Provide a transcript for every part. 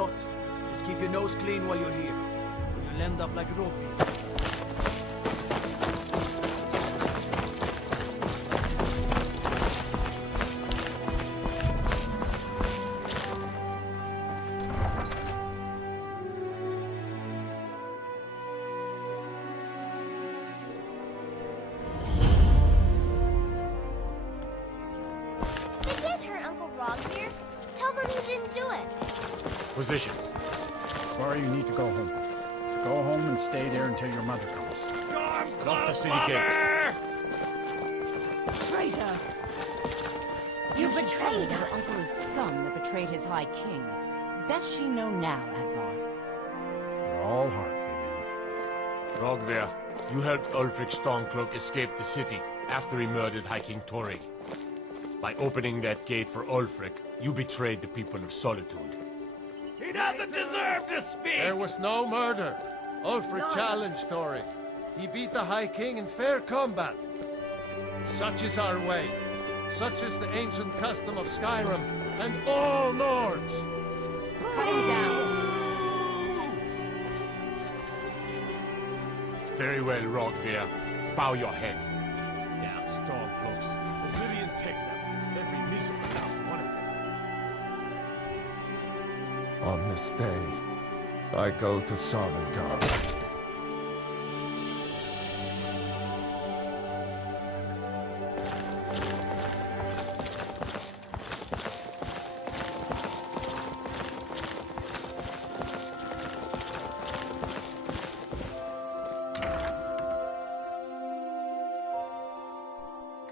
not. Just keep your nose clean while you're here, or you'll end up like Robbie. Position. Tomorrow you need to go home. Go home and stay there until your mother comes. Lock the city gate. Traitor! You betrayed us! Your uncle is scum that betrayed his High King. Best she know now, Advar. You're all heart, Vivian. Rogver, you helped Ulfric Stormcloak escape the city after he murdered High King Torrig. By opening that gate for Ulfric, you betrayed the people of Solitude. He doesn't deserve to speak! There was no murder. Ulfric challenged Torrig. He beat the High King in fair combat. Such is our way. Such is the ancient custom of Skyrim and all Nords. Cut him down. Very well, Rogver. Bow your head. Damn Stormcloaks. Oblivion take them. Every miserable last one of them. On this day, I go to Sovngarde.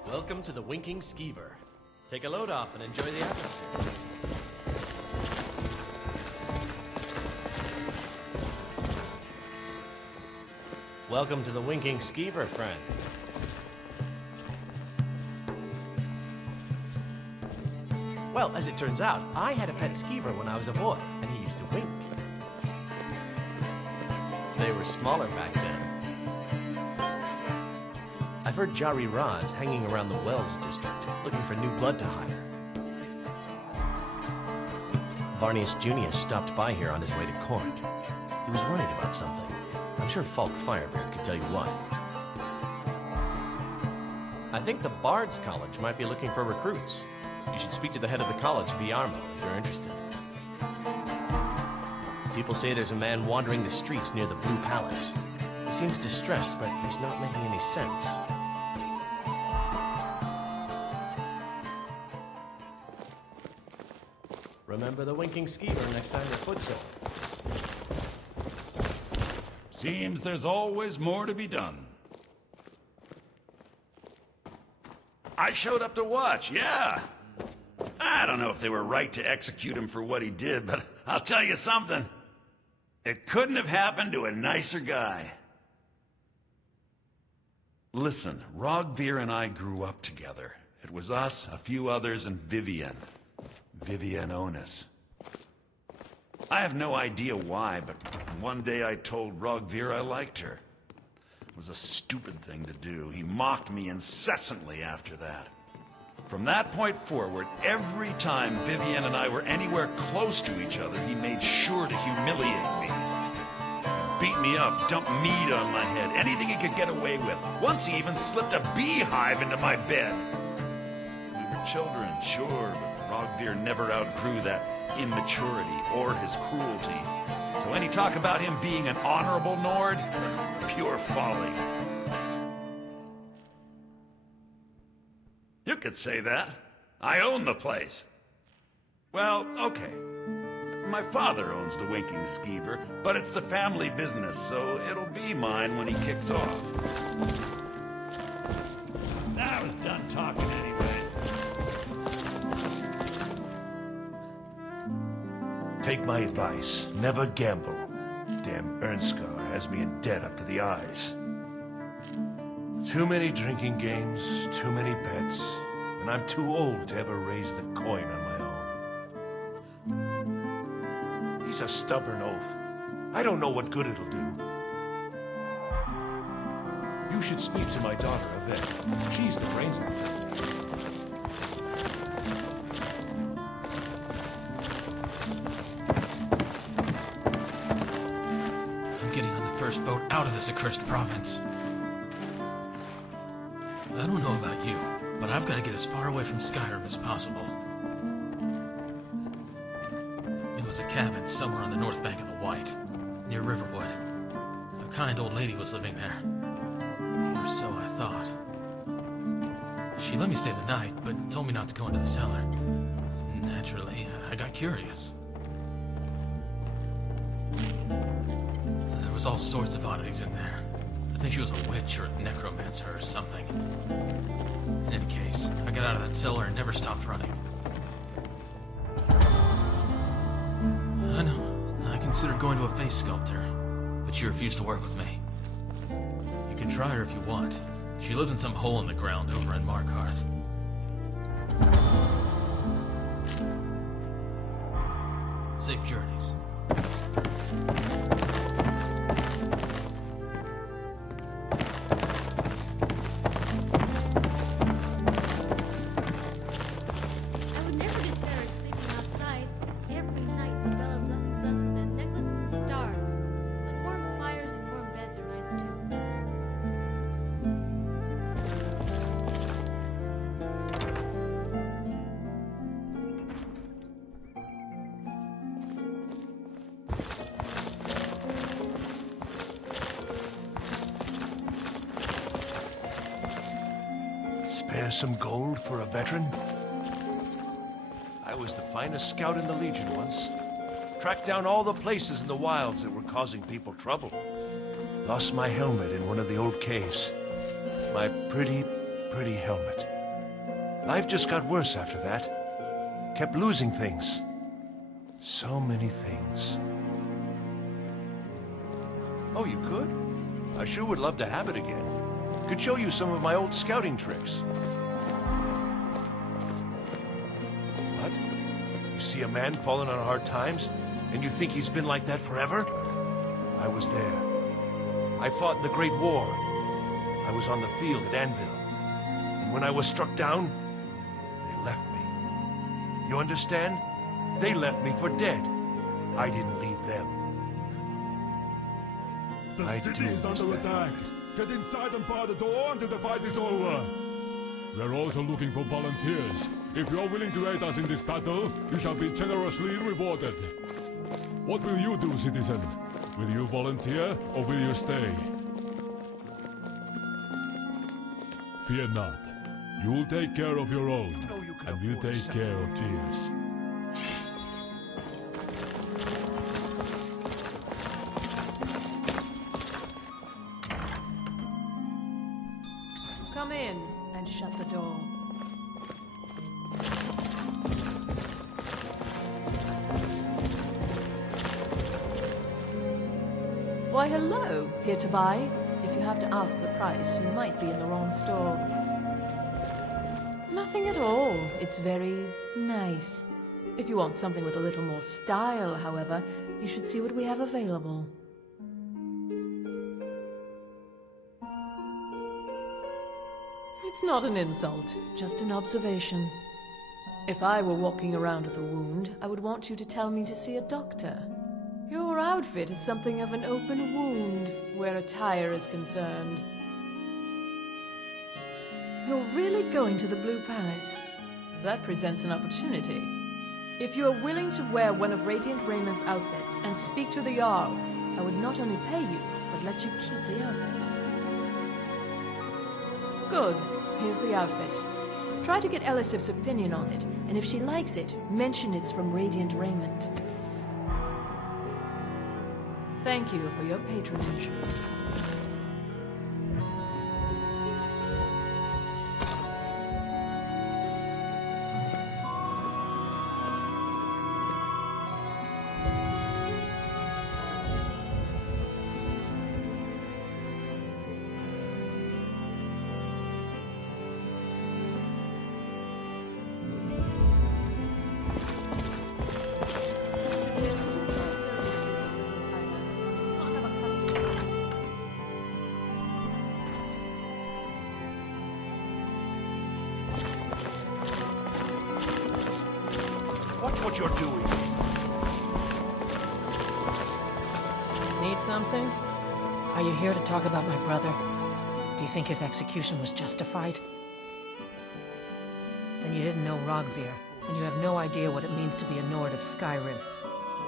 Welcome to the Winking Skeever. Take a load off and enjoy the atmosphere. Welcome to the Winking Skeever, friend. Well, as it turns out, I had a pet skeever when I was a boy, and he used to wink. They were smaller back then. I've heard Jari Raz hanging around the Wells district, looking for new blood to hire. Varnius Junius stopped by here on his way to court. He was worried about something. I'm sure Falk Firebeard could tell you what. I think the Bard's College might be looking for recruits. You should speak to the head of the college, Viarmo, if you're interested. People say there's a man wandering the streets near the Blue Palace. He seems distressed, but he's not making any sense. Remember the Winking Skeever next time you're footsore. Seems there's always more to be done. I showed up to watch, yeah. I don't know if they were right to execute him for what he did, but I'll tell you something. It couldn't have happened to a nicer guy. Listen, Rogvir and I grew up together. It was us, a few others, and Vivian. Vivian Onus. I have no idea why, but one day I told Rogvir I liked her. It was a stupid thing to do. He mocked me incessantly after that. From that point forward, every time Vivian and I were anywhere close to each other, he made sure to humiliate me. Beat me up, dump meat on my head, anything he could get away with. Once he even slipped a beehive into my bed. We were children, sure, but Rogvir never outgrew that immaturity or his cruelty. So any talk about him being an honorable Nord? Pure folly. You could say that. I own the place. Well, okay. My father owns the Winking Skeever, but it's the family business, so it'll be mine when he kicks off. I was done talking anyway. Take my advice. Never gamble. Damn Ernskar has me in debt up to the eyes. Too many drinking games, too many bets, and I'm too old to ever raise the coin on my own. He's a stubborn oaf. I don't know what good it'll do. You should speak to my daughter, Yvette. She's the brains of it. first boat out of this accursed province. I don't know about you, but I've got to get as far away from Skyrim as possible. It was a cabin somewhere on the north bank of the White, near Riverwood. A kind old lady was living there. Or so I thought. She let me stay the night, but told me not to go into the cellar. Naturally, I got curious. There was all sorts of oddities in there. I think she was a witch or a necromancer or something. In any case, I got out of that cellar and never stopped running. I know, I considered going to a face sculptor, but she refused to work with me. You can try her if you want. She lives in some hole in the ground over in Markarth. Safe journeys. Spare some gold for a veteran? I was the finest scout in the Legion once. Tracked down all the places in the wilds that were causing people trouble. Lost my helmet in one of the old caves. My pretty, pretty helmet. Life just got worse after that. Kept losing things. So many things. Oh, you could? I sure would love to have it again. Could show you some of my old scouting tricks. What? You see a man falling on hard times, and you think he's been like that forever? I was there. I fought in the Great War. I was on the field at Anvil. And when I was struck down, they left me. You understand? They left me for dead. I didn't leave them. The city is under attack. Get inside and bar the door until the fight is over. We're also looking for volunteers. If you're willing to aid us in this battle, you shall be generously rewarded. What will you do, citizen? Will you volunteer, or will you stay? Fear not. You'll take care of your own, and we'll take care of Tears. Come in and shut the door. Why, hello. Here to buy? If you have to ask the price, you might be in the wrong store. Nothing at all. It's very nice. If you want something with a little more style, however, you should see what we have available. It's not an insult, just an observation. If I were walking around with a wound, I would want you to tell me to see a doctor. Your outfit is something of an open wound, where attire is concerned. You're really going to the Blue Palace? That presents an opportunity. If you are willing to wear one of Radiant Raymond's outfits and speak to the Jarl, I would not only pay you, but let you keep the outfit. Good. Here's the outfit. Try to get Elisif's opinion on it, and if she likes it, mention it's from Radiant Raymond. Thank you for your patronage. Watch what you're doing. Need something? Are you here to talk about my brother? Do you think his execution was justified? Then you didn't know Rogvir, and you have no idea what it means to be a Nord of Skyrim.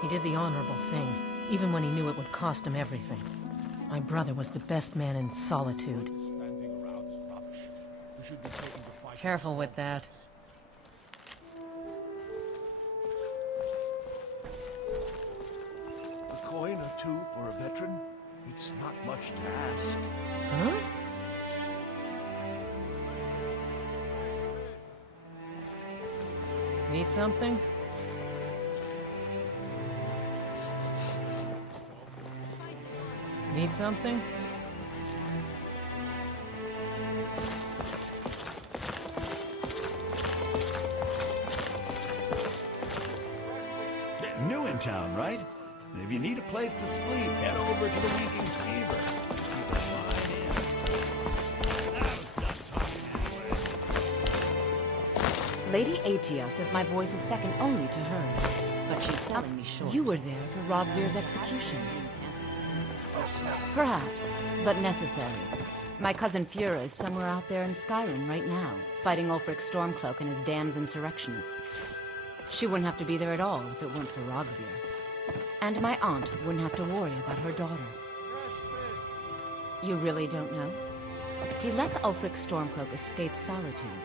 He did the honorable thing, even when he knew it would cost him everything. My brother was the best man in Solitude. Careful with that. A coin or two for a veteran? It's not much to ask. Huh? Need something? Need something? New in town, right? If you need a place to sleep, head over to the Winking Skeever. Keep a fine inn. Now, done talking anyway. Lady Atia says my voice is second only to hers, but she's selling me short. You were there for Rogvir's execution. Perhaps, but necessary. My cousin Fura is somewhere out there in Skyrim right now, fighting Ulfric Stormcloak and his damned insurrectionists. She wouldn't have to be there at all if it weren't for Rogvir. And my aunt wouldn't have to worry about her daughter. You really don't know? He lets Ulfric Stormcloak escape Solitude.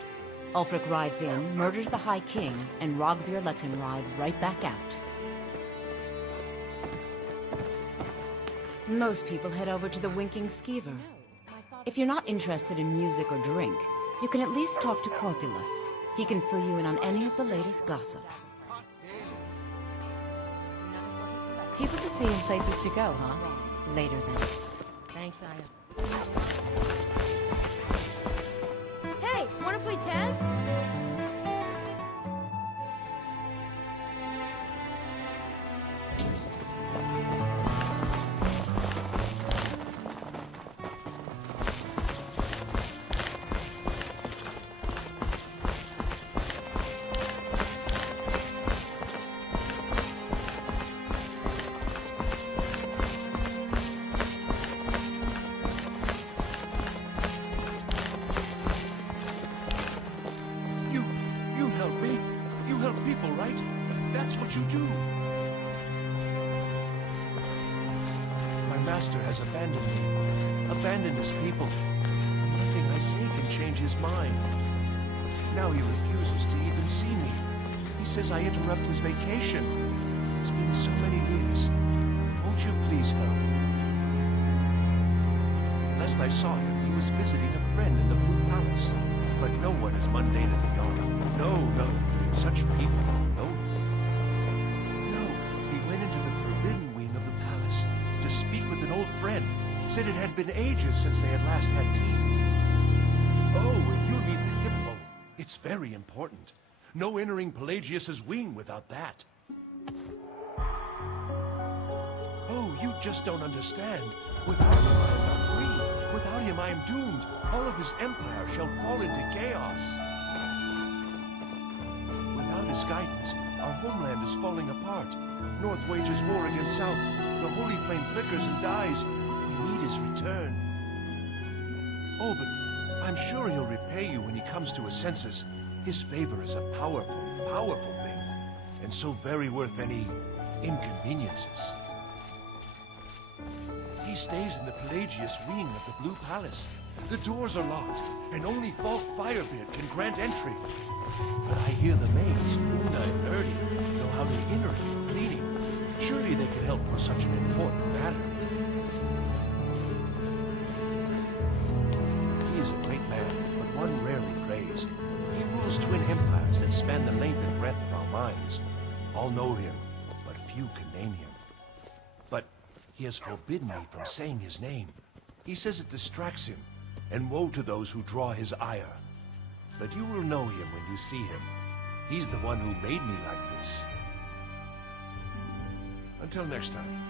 Ulfric rides in, murders the High King, and Rogvir lets him ride right back out. Most people head over to the Winking Skeever. If you're not interested in music or drink, you can at least talk to Corpulus. He can fill you in on any of the latest gossip. People to see and places to go, huh? Later then. Thanks, Aya. Hey, wanna play tag? Master has abandoned me, abandoned his people. Nothing I say can change his mind. Now he refuses to even see me. He says I interrupt his vacation. It's been so many years. Won't you please help? Last I saw him, he was visiting a friend in the Blue Palace. But no one as mundane as a Jarl. No, such people, no. No, he went into the forbidden wing of the palace to speak with an old friend. Said it had been ages since they had last had tea. Oh, and you'll need the hip bone. It's very important. No entering Pelagius's wing without that. Oh, you just don't understand. Without him, I am not free. Without him, I am doomed. All of his empire shall fall into chaos. Without his guidance, our homeland is falling apart. North wages war against South. The holy flame flickers and dies. We need his return. Oh, but I'm sure he'll repay you when he comes to his senses. His favor is a powerful, powerful thing, and so very worth any inconveniences. He stays in the Pelagius wing of the Blue Palace. The doors are locked, and only Falk Firebeard can grant entry. But I hear the maids, Una and Erdi, know how to enter it for cleaning. Surely they can help for such an important matter. He is a great man, but one rarely praised. He rules twin empires that span the length and breadth of our minds. All know him, but few can name him. But he has forbidden me from saying his name. He says it distracts him, and woe to those who draw his ire. But you will know him when you see him. He's the one who made me like this. Until next time.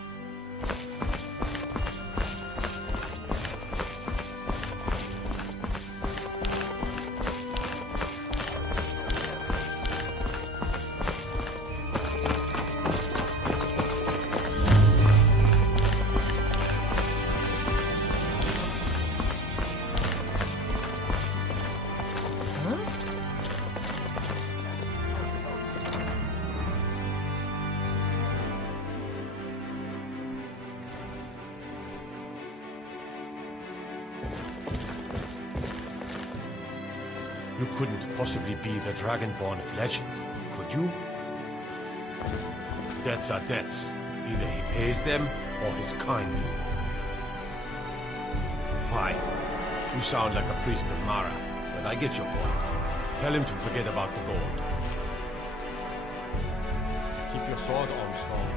You couldn't possibly be the Dragonborn of legend, could you? Debts are debts. Either he pays them, or his kind do. Fine. You sound like a priest of Mara, but I get your point. Tell him to forget about the gold. Keep your sword arm strong.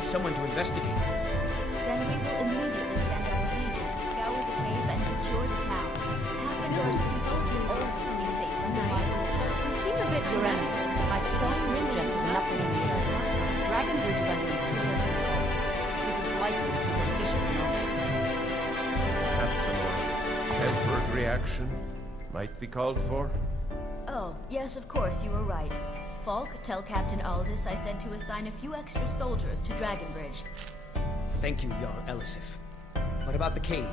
Someone to investigate. Then we will immediately send our legion to scour the cave and secure the town. Half an hour for soldiers always be safe from the fire. You seem a bit horrendous. I strongly suggest doing nothing in the air. Dragon Bridge is under imperial control. This is likely superstitious nonsense. Perhaps a more tempered reaction might be called for? Oh, yes, of course, you were right. Falk, tell Captain Aldous I said to assign a few extra soldiers to Dragonbridge. Thank you, Jarl Elisif. What about the cave?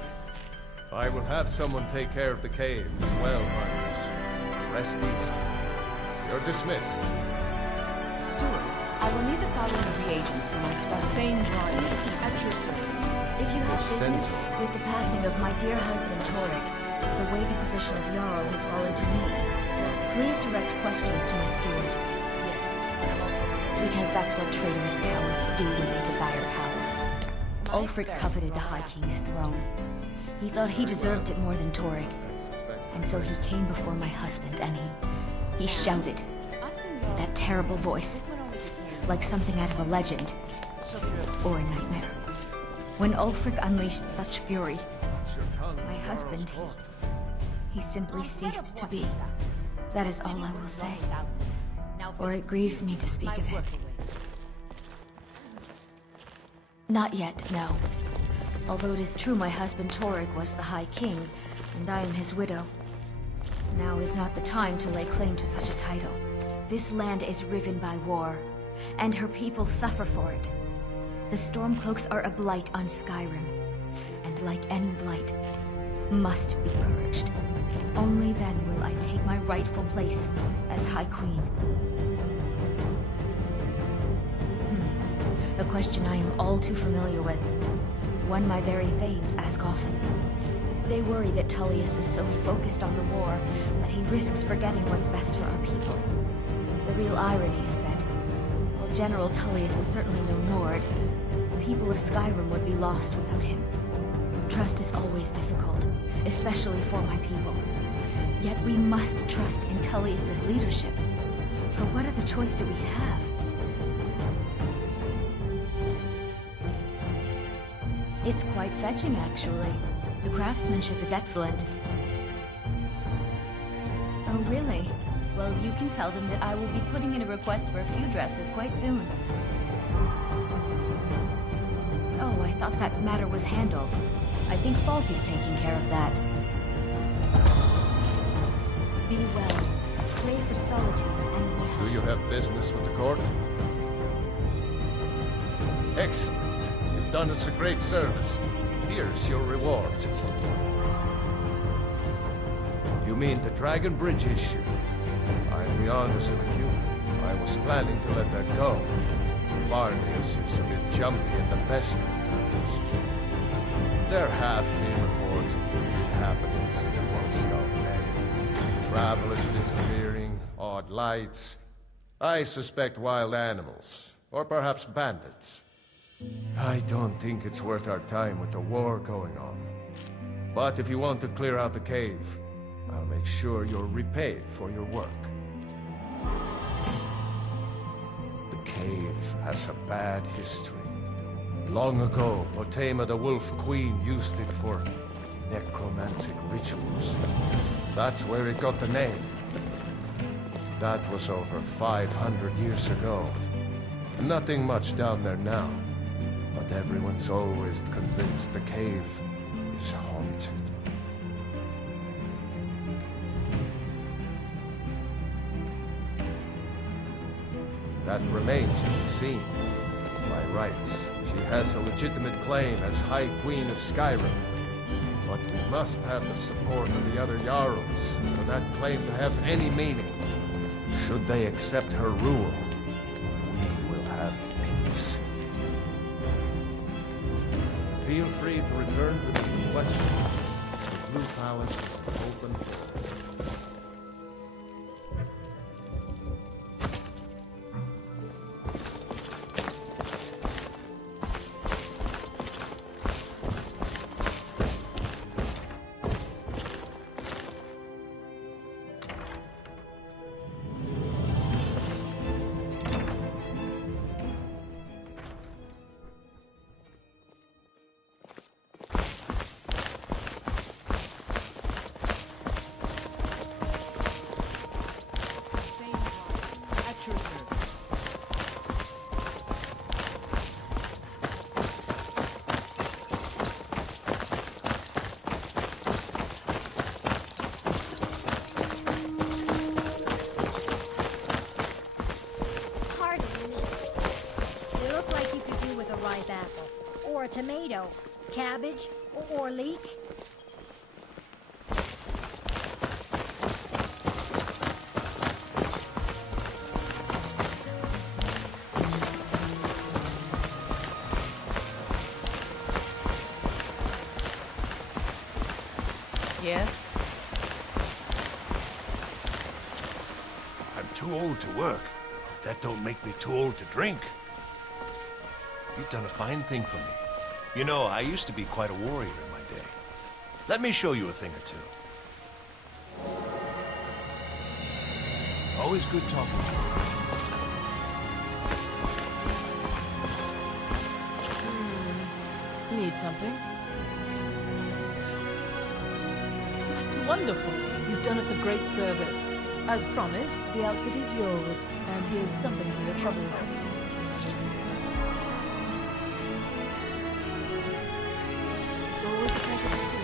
I will have someone take care of the cave as well, Marcus. Rest easy. You're dismissed. Steward, I will need the following reagents for my study. Fane drawings at your service. If you have business with the passing of my dear husband Torek, the weighty position of Jarl has fallen to me. Please direct questions to my steward. Because that's what traitorous cowards do when they desire power. Ulfric coveted the High King's throne. He thought he deserved it more than Torek. And so he came before my husband and he shouted. With that terrible voice. Like something out of a legend. Or a nightmare. When Ulfric unleashed such fury, my husband, he simply ceased to be. That is all I will say. Or it grieves me to speak of it. Not yet, no. Although it is true my husband Torek was the High King, and I am his widow. Now is not the time to lay claim to such a title. This land is riven by war, and her people suffer for it. The Stormcloaks are a blight on Skyrim, and like any blight, must be purged. Only then will I take my rightful place as High Queen. A question I am all too familiar with. One my very Thanes ask often. They worry that Tullius is so focused on the war that he risks forgetting what's best for our people. The real irony is that, while General Tullius is certainly no Nord, the people of Skyrim would be lost without him. Trust is always difficult, especially for my people. Yet we must trust in Tullius's leadership. For what other choice do we have? It's quite fetching, actually. The craftsmanship is excellent. Oh, really? Well, you can tell them that I will be putting in a request for a few dresses quite soon. Oh, I thought that matter was handled. I think Falk is taking care of that. Be well. Pray for Solitude and my husband. Do you have business with the court? Excellent. You've done us a great service. Here's your reward. You mean the Dragon Bridge issue? I'll be honest with you. I was planning to let that go. Varnius is a bit jumpy at the best of times. There have been reports of weird happenings in the Wolfskull Cave. Travelers disappearing, odd lights. I suspect wild animals, or perhaps bandits. I don't think it's worth our time with the war going on. But if you want to clear out the cave, I'll make sure you're repaid for your work. The cave has a bad history. Long ago, Potema the Wolf Queen used it for necromantic rituals. That's where it got the name. That was over 500 years ago. Nothing much down there now. But everyone's always convinced the cave is haunted. That remains to be seen. By rights, she has a legitimate claim as High Queen of Skyrim. What? We must have the support of the other Jarls for that claim to have any meaning. Should they accept her rule, we will have peace. Feel free to return to the question. The Blue Palace is an open door. Or a tomato, cabbage, or leek. Yes? I'm too old to work. That don't make me too old to drink. You've done a fine thing for me. You know, I used to be quite a warrior in my day. Let me show you a thing or two. Always good talking to you. Need something? That's wonderful. You've done us a great service. As promised, the outfit is yours. And here's something for your trouble. It's always a pleasure to see you.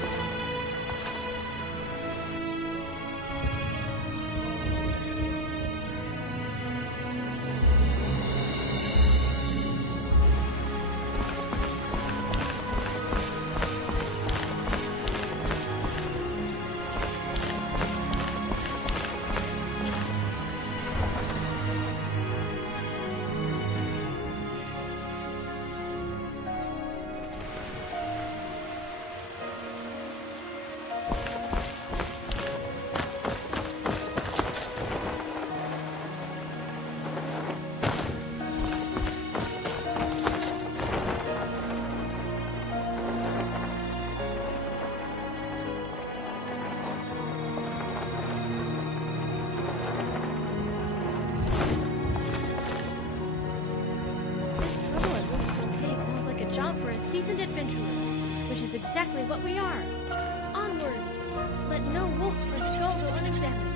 Seasoned adventurers, which is exactly what we are. Onward! Let no wolf or skull go unexamined.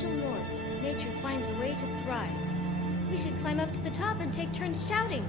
so north, nature finds a way to thrive. We should climb up to the top and take turns shouting.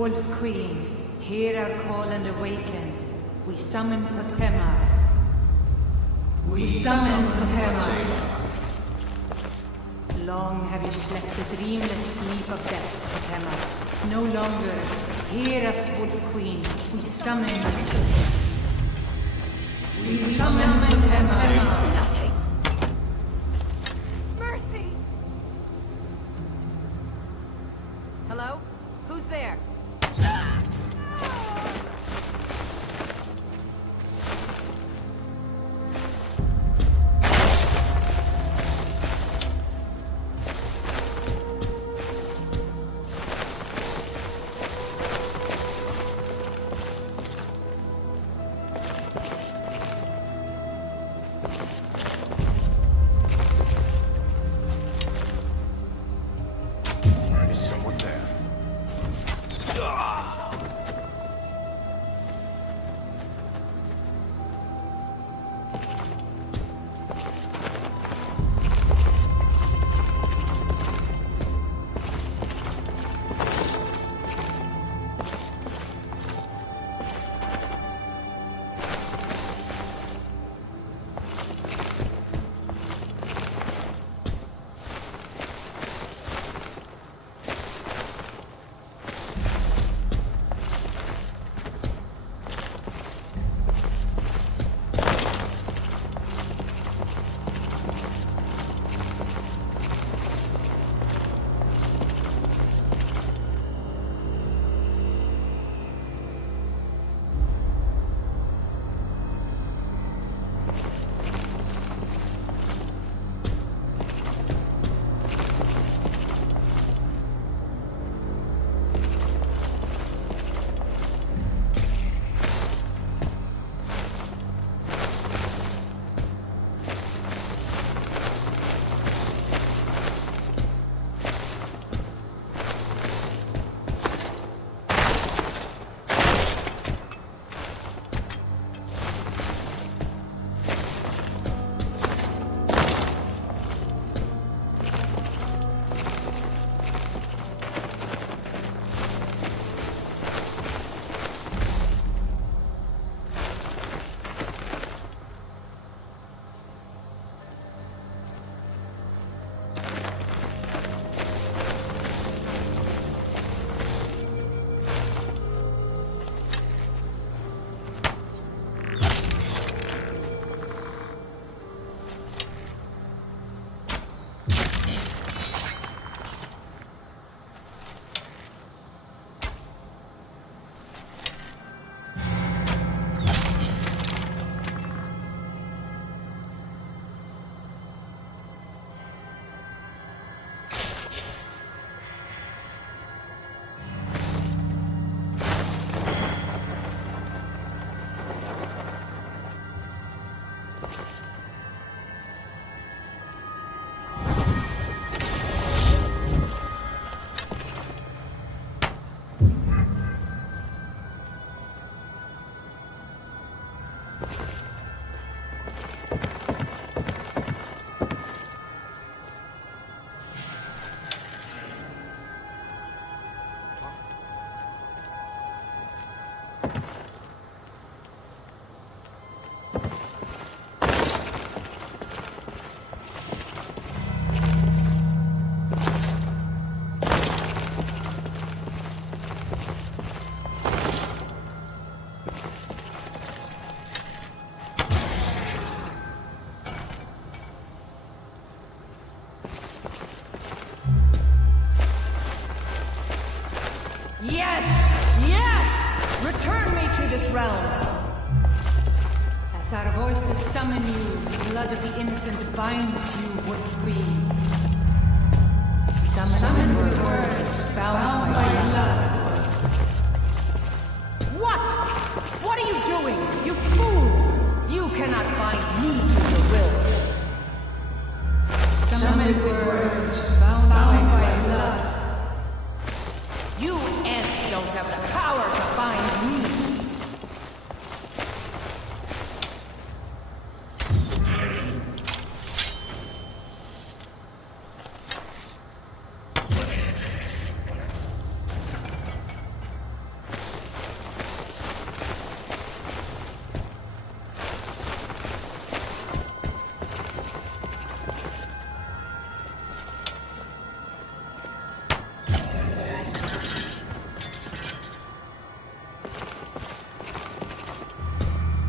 Wolf Queen, hear our call and awaken. We summon Potema. We summon Potema. Long have you slept the dreamless sleep of death, Potema. No longer. Hear us, Wolf Queen. We summon you. We summon Potema. Nothing. Mercy! Hello? Who's there? Is someone there? Return me to this realm! As our voices summon you, the blood of the innocent binds you, Wood Queen. Summon with words bound by blood. What? What are you doing? You fools! You cannot bind me to your will. Summon with words bound by blood. You ants don't have the power to bind me.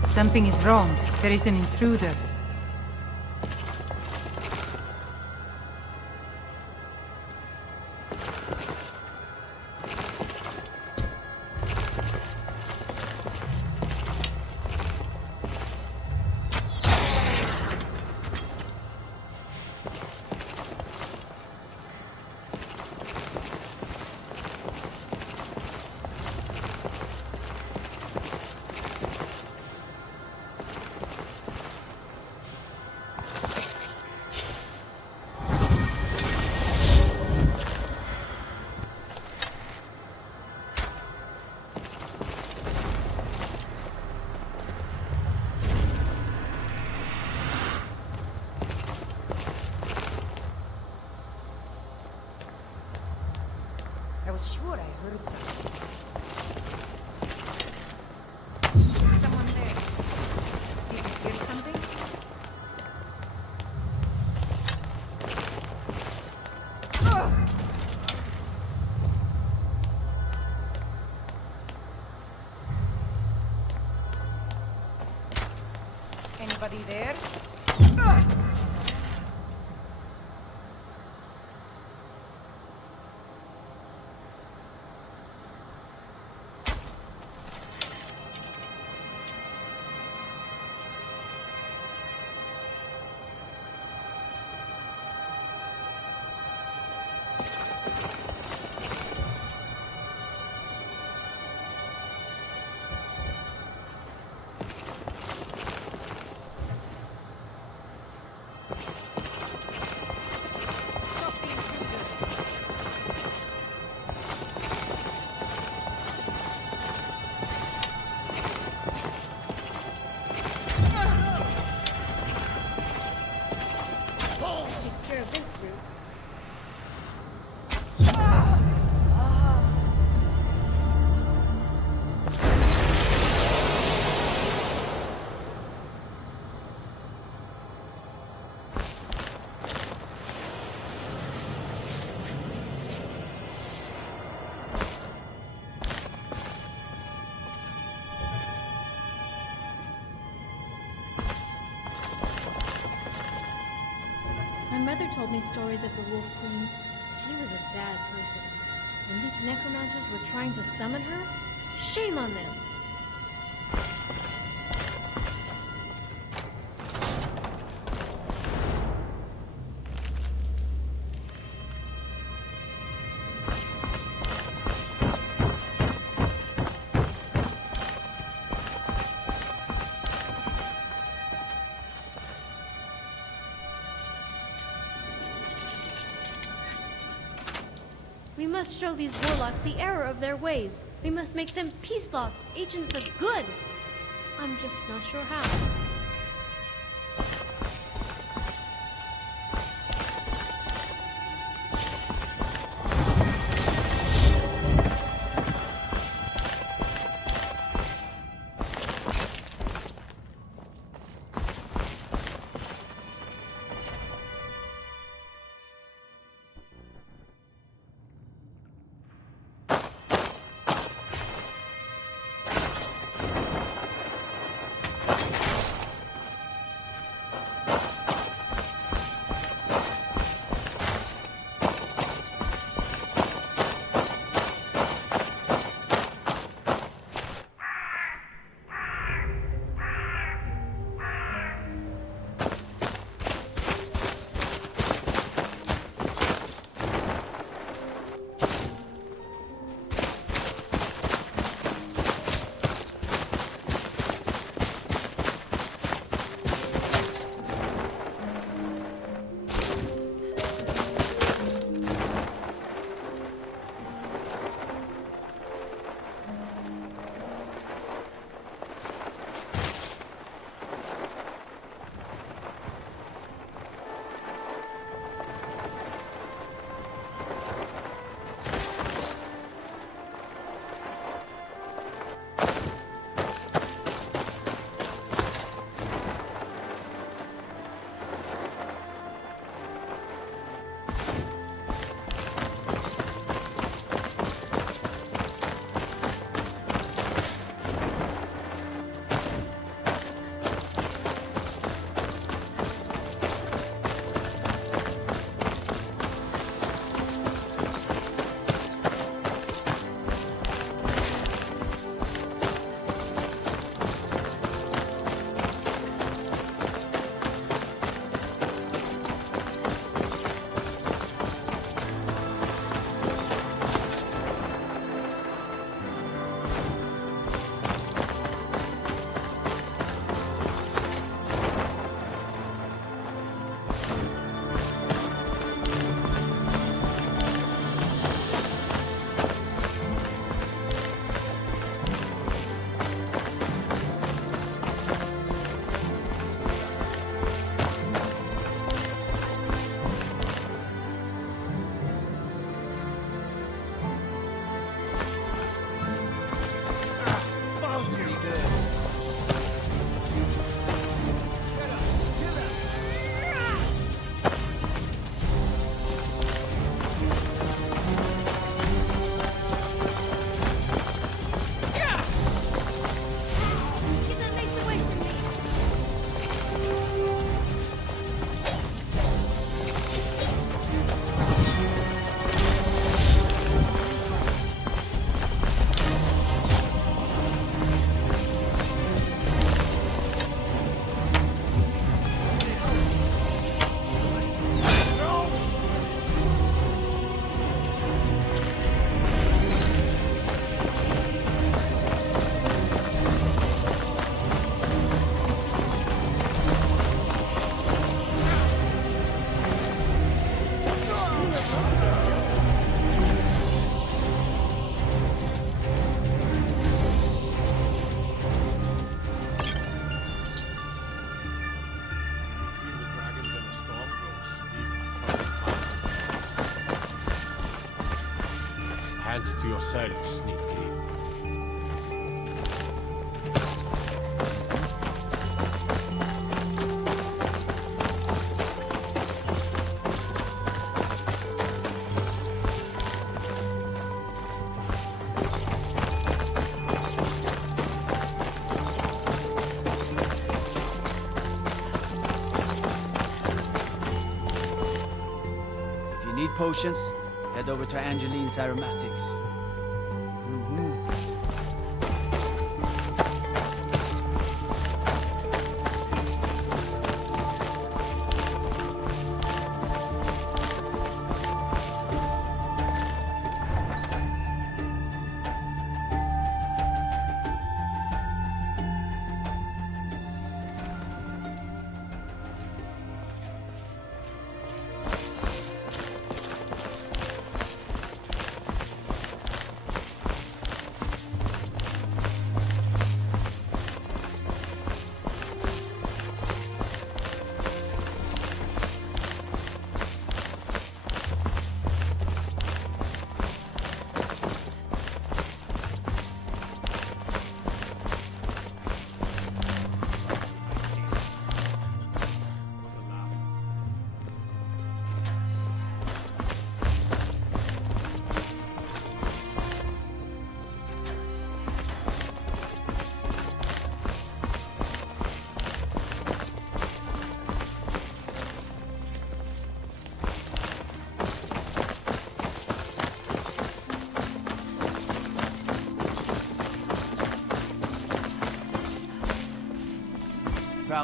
Something is wrong. There is an intruder. I was sure I heard something. Someone there. Did you hear something? Anybody there? My mother told me stories of the Wolf Queen. She was a bad person. And these necromancers were trying to summon her? Shame on them! We must show these warlocks the error of their ways. We must make them peace locks, agents of good. I'm just not sure how. chance to yourself, sneak thief. Potions, head over to Angeline's Aromatics.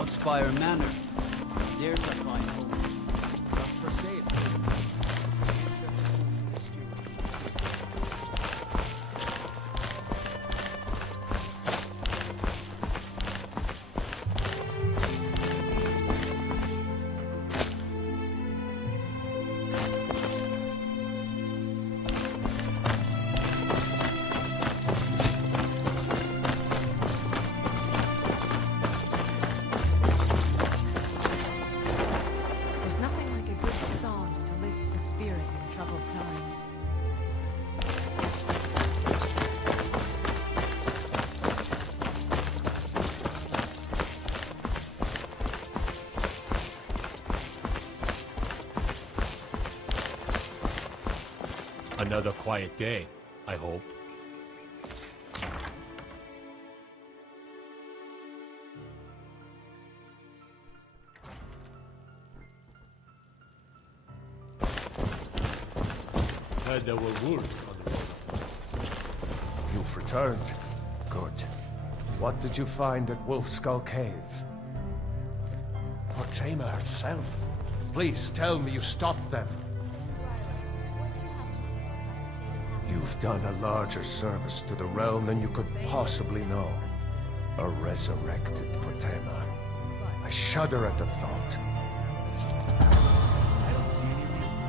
Spire Manor. There's a fine home. Not for sale. Another quiet day, I hope. Heard there were wolves on the road. You've returned. Good. What did you find at Wolf Skull Cave? Portema herself. Please tell me you stopped them. You've done a larger service to the realm than you could possibly know. A resurrected Portema. I shudder at the thought. I don't see any reason.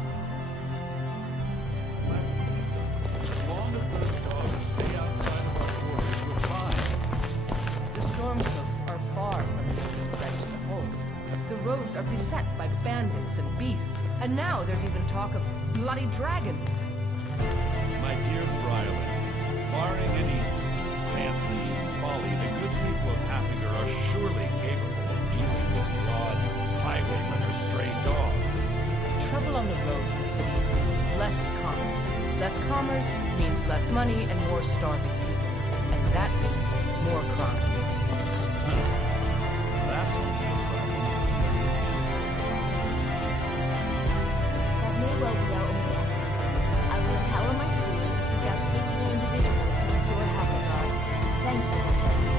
As long as those dogs stay outside of our borders, we're fine. The Stormcloaks are far from being threat to the hold. The roads are beset by bandits and beasts, and now there's even talk of bloody dragons. My dear Brylan, barring any fancy folly, the good people of Happinger are surely capable of dealing with flawed highwaymen or stray dogs. Trouble on the roads and cities means less commerce. Less commerce means less money and more starving people. And that means more crime. That's a real problem. That may well be our only answer. I will empower my steward to seek out capable individuals to secure Happinger. Thank you, my friends.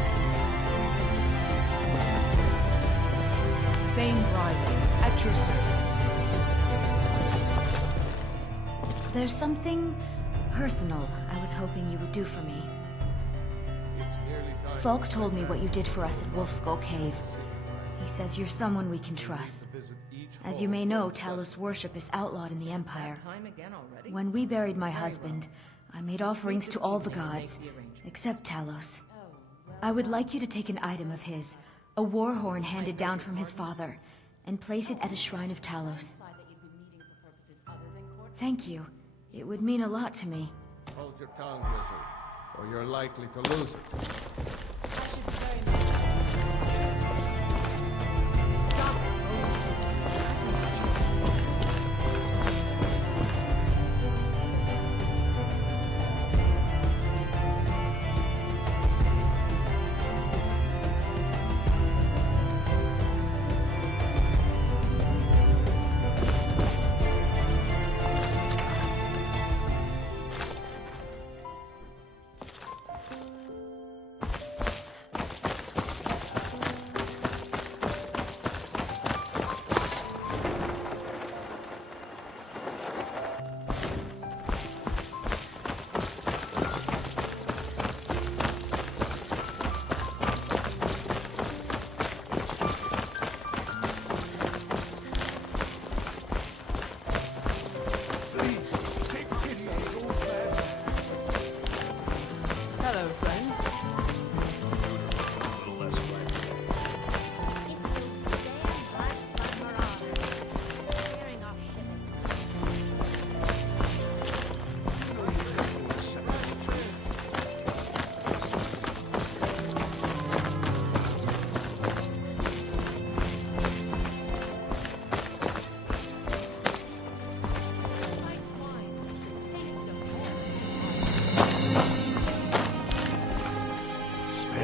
Thane Briley, at your service. There's something personal I was hoping you would do for me. Falk told me what you did for us at Wolfskull Cave. He says you're someone we can trust. As you may know, Talos worship is outlawed in the Empire. When we buried my husband, I made offerings to all the gods, except Talos. I would like you to take an item of his, a war horn handed down from his father, and place it at a shrine of Talos. Thank you. It would mean a lot to me. Hold your tongue, wizard, or you're likely to lose it.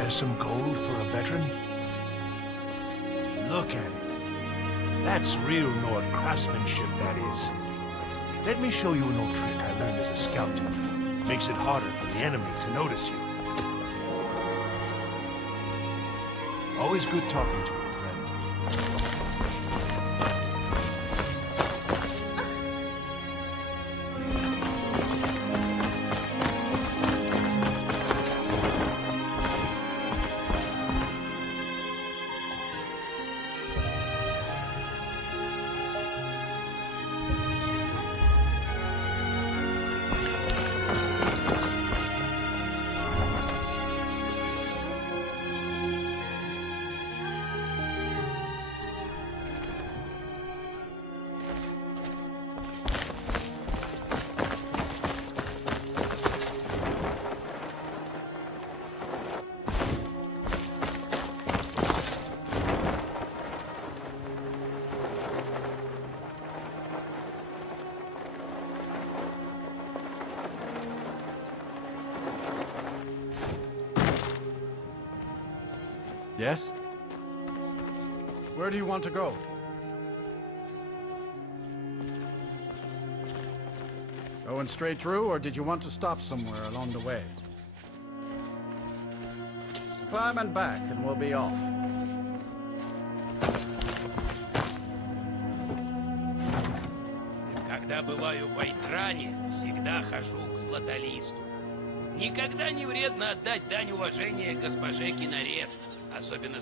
Some gold for a veteran? Look at it. That's real Nord craftsmanship, that is. Let me show you an old trick I learned as a scout. Makes it harder for the enemy to notice you. Always good talking to you, friend. Yes? Where do you want to go? Going straight through, or did you want to stop somewhere along the way? Climb and back, and we'll be off. Когда бываю в Вайтране, всегда хожу к Златолисту. Никогда не вредно отдать дань уважения госпоже Кинарет, особенно...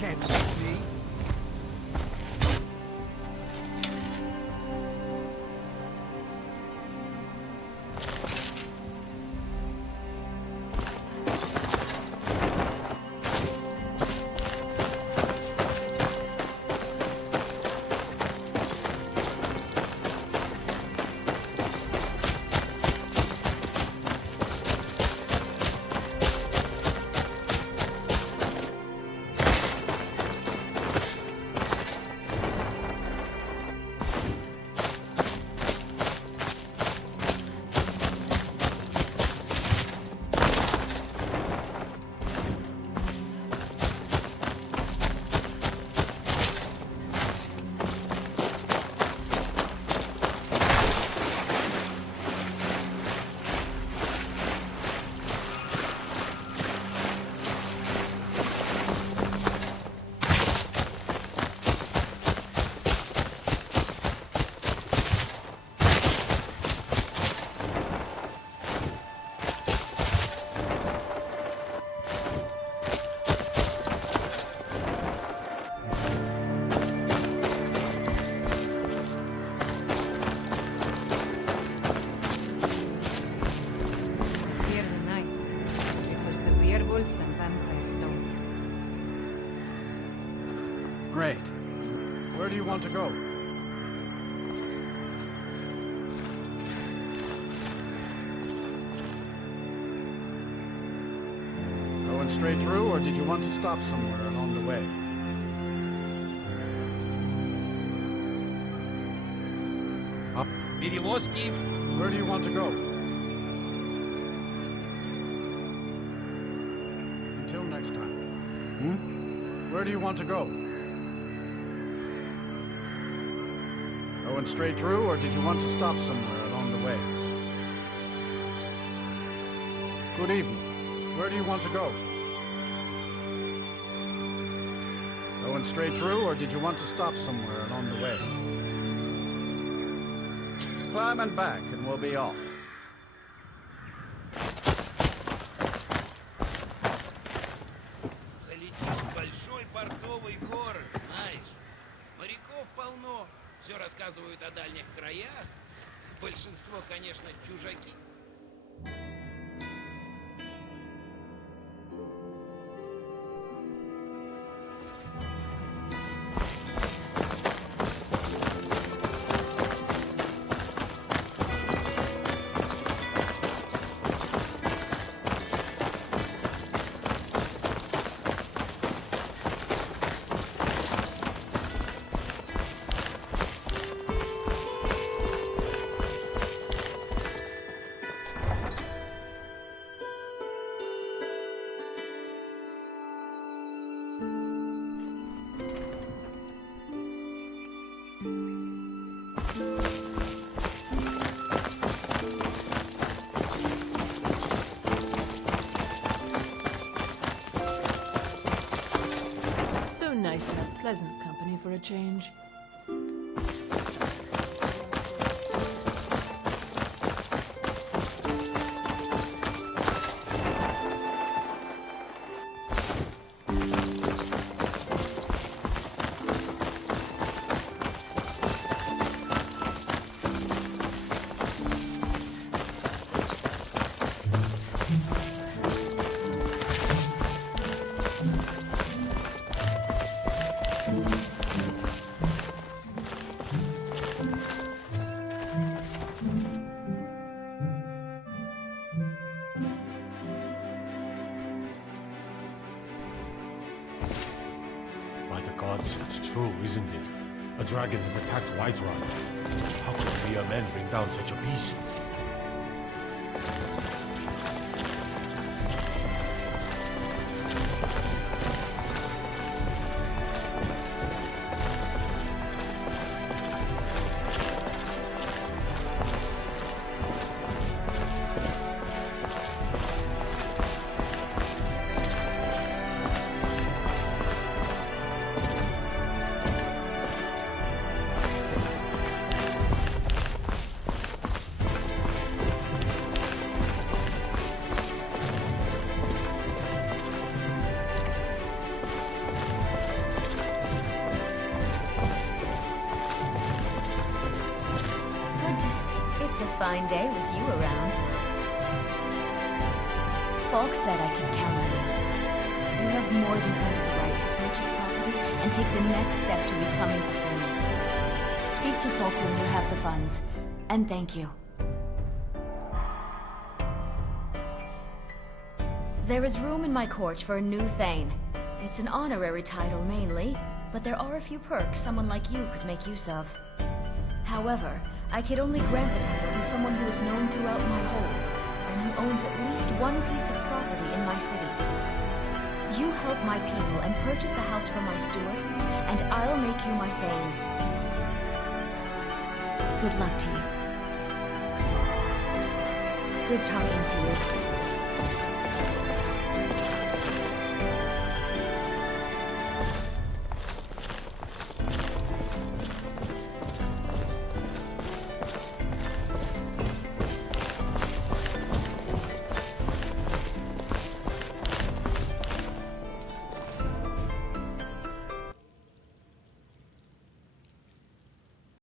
can't beat me. Great. Where do you want to go? Going straight through, or did you want to stop somewhere along the way? Перевозки. Where do you want to go? Until next time. Where do you want to go? Going straight through, or did you want to stop somewhere along the way? Good evening. Where do you want to go? Going straight through, or did you want to stop somewhere along the way? Climb and back, and we'll be off. Солитьюд — большой портовый город, знаешь. Моряков полно, все рассказывают о дальних краях. Большинство, конечно, чужаки. So nice to have pleasant company for a change. By the gods, it's true, isn't it? A dragon has attacked Whiterun. How could mere men bring down such a beast? It's a fine day with you around. Falk said I could count on you. You have more than earned the right to purchase property and take the next step to becoming a family. Speak to Falk when you have the funds, and thank you. There is room in my court for a new Thane. It's an honorary title mainly, but there are a few perks someone like you could make use of. However, I could only grant the title to someone who is known throughout my hold, and who owns at least one piece of property in my city. You help my people and purchase a house for my steward, and I'll make you my Thane. Good luck to you. Good talking to you.